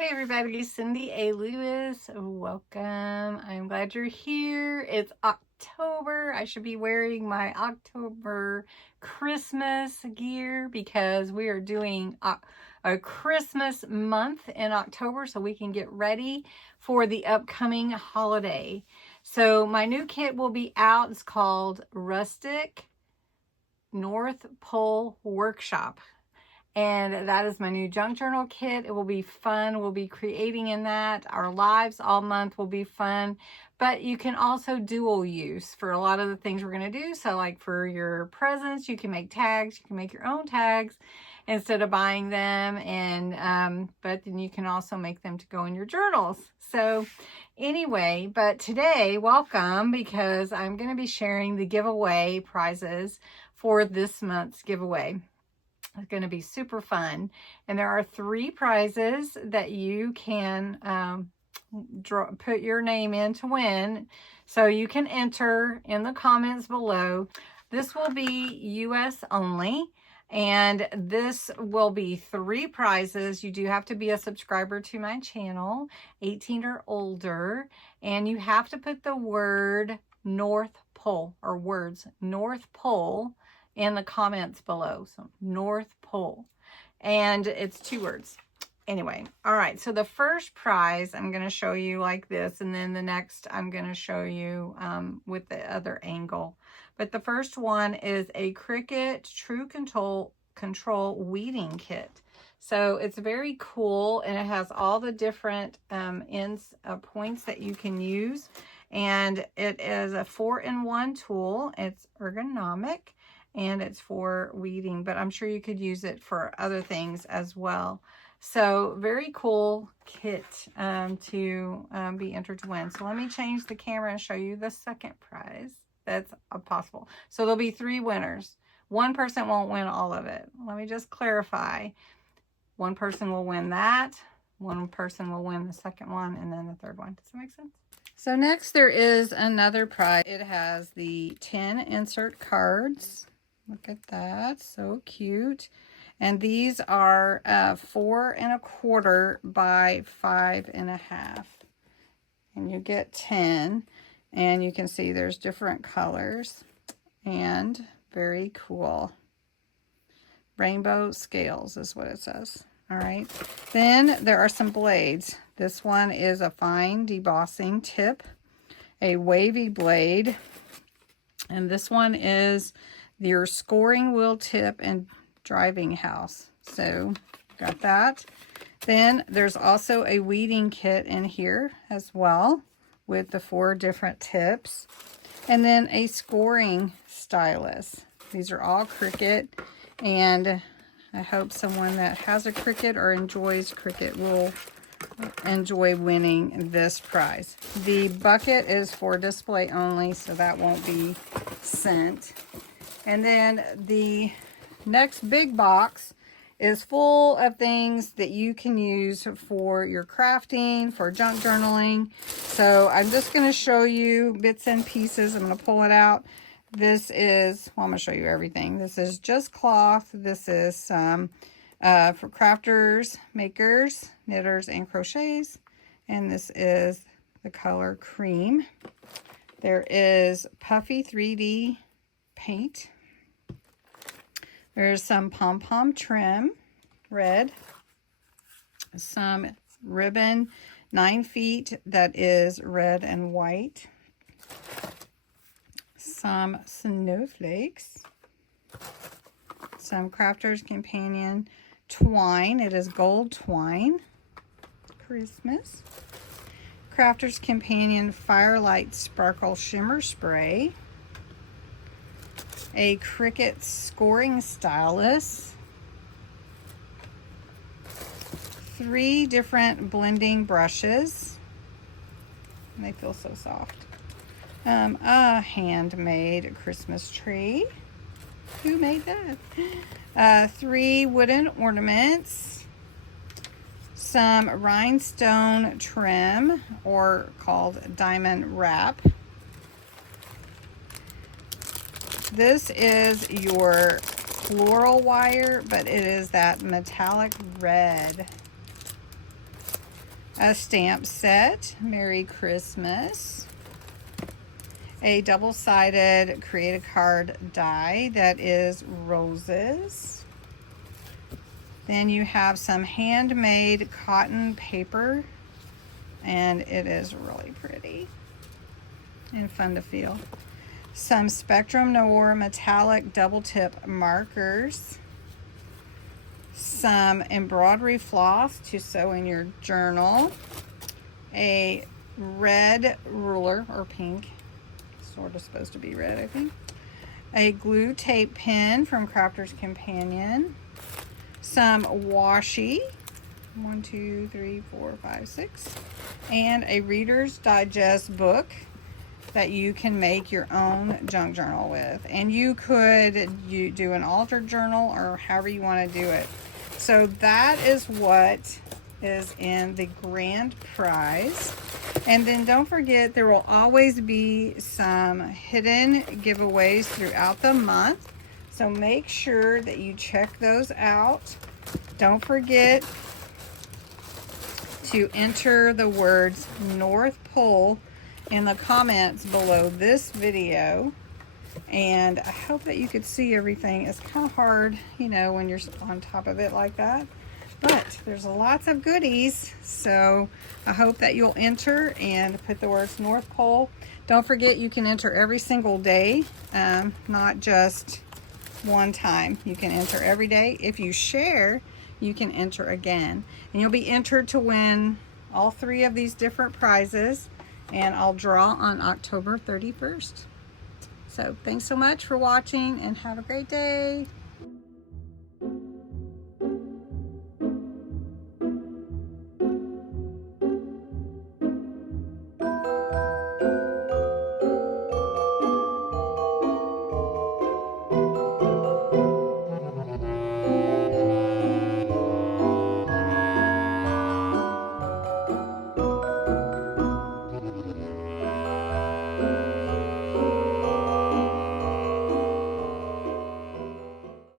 Hey everybody, CindyALewis. Welcome. I'm glad you're here. It's October. I should be wearing my October Christmas gear because we are doing a Christmas month in October so we can get ready for the upcoming holiday. So my new kit will be out. It's called Rustic North Pole Workshop. And that is my new junk journal kit. It will be fun. We'll be creating in that. Our lives all month will be fun. But you can also dual use for a lot of the things we're going to do. So like for your presents, you can make tags. You can make your own tags instead of buying them. And but then you can also make them to go in your journals. So anyway, but today, welcome, because I'm going to be sharing the giveaway prizes for this month's giveaway. It's going to be super fun. And there are 3 prizes that you can put your name in to win. So you can enter in the comments below. This will be US only. And this will be 3 prizes. You do have to be a subscriber to my channel, 18 or older. And you have to put the word North Pole, or words North Pole, in the comments below. So North Pole, and it's 2 words. Anyway, all right, so the first prize I'm going to show you like this, and then the next I'm going to show you with the other angle. But the first one is a Cricut True Control weeding kit. So it's very cool, and it has all the different points that you can use, and it is a 4-in-1 tool. It's ergonomic, and it's for weeding, but I'm sure you could use it for other things as well. So very cool kit to be entered to win. So let me change the camera and show you the second prize that's possible. So there'll be 3 winners. One person won't win all of it. Let me just clarify. One person will win that. One person will win the second one, and then the third one. Does that make sense? So next there is another prize. It has the 10 insert cards. Look at that, so cute. And these are 4 1/4 by 5 1/2. And you get 10, and you can see there's different colors, and very cool. Rainbow scales is what it says. All right, then there are some blades. This one is a fine debossing tip, a wavy blade, and this one is your scoring wheel tip and driving house. So got that. Then there's also a weeding kit in here as well with the 4 different tips, and then a scoring stylus. These are all Cricut, and I hope someone that has a Cricut or enjoys Cricut will enjoy winning this prize. The bucket is for display only, so that won't be sent. And then the next big box is full of things that you can use for your crafting, for junk journaling. So I'm just going to show you bits and pieces. I'm going to pull it out. This is, well, I'm going to show you everything. This is just cloth. This is some for crafters, makers, knitters, and crocheters. And this is the color cream. There is puffy 3D paint. There's some pom-pom trim, red. Some ribbon, 9 feet, that is red and white. Some snowflakes. Some Crafter's Companion twine. It is gold twine. Christmas. Crafter's Companion Firelight Sparkle Shimmer Spray. A Cricut scoring stylus. 3 different blending brushes. And they feel so soft. A handmade Christmas tree. Who made that? 3 wooden ornaments. Some rhinestone trim, or called diamond wrap. This is your floral wire, but it is that metallic red. a stamp set, Merry Christmas, a double-sided Create a Card die that is roses. Then you have some handmade cotton paper, and it is really pretty and fun to feel. Some Spectrum Noir metallic double tip markers, some embroidery floss to sew in your journal, a red ruler, or pink, sort of supposed to be red I think, a glue tape pen from Crafter's Companion, some washi, 1, 2, 3, 4, 5, 6, and a Reader's Digest book that you can make your own junk journal with. And you could do an altered journal or however you want to do it. So that is what is in the grand prize. And then don't forget, there will always be some hidden giveaways throughout the month. So make sure that you check those out. Don't forget to enter the words North Pole in the comments below this video. And I hope that you could see everything. It's kind of hard, you know, when you're on top of it like that. But there's lots of goodies. So I hope that you'll enter and put the words North Pole. Don't forget, you can enter every single day, not just one time. You can enter every day. If you share, you can enter again. And you'll be entered to win all 3 of these different prizes. And I'll draw on October 31st. So thanks so much for watching and have a great day.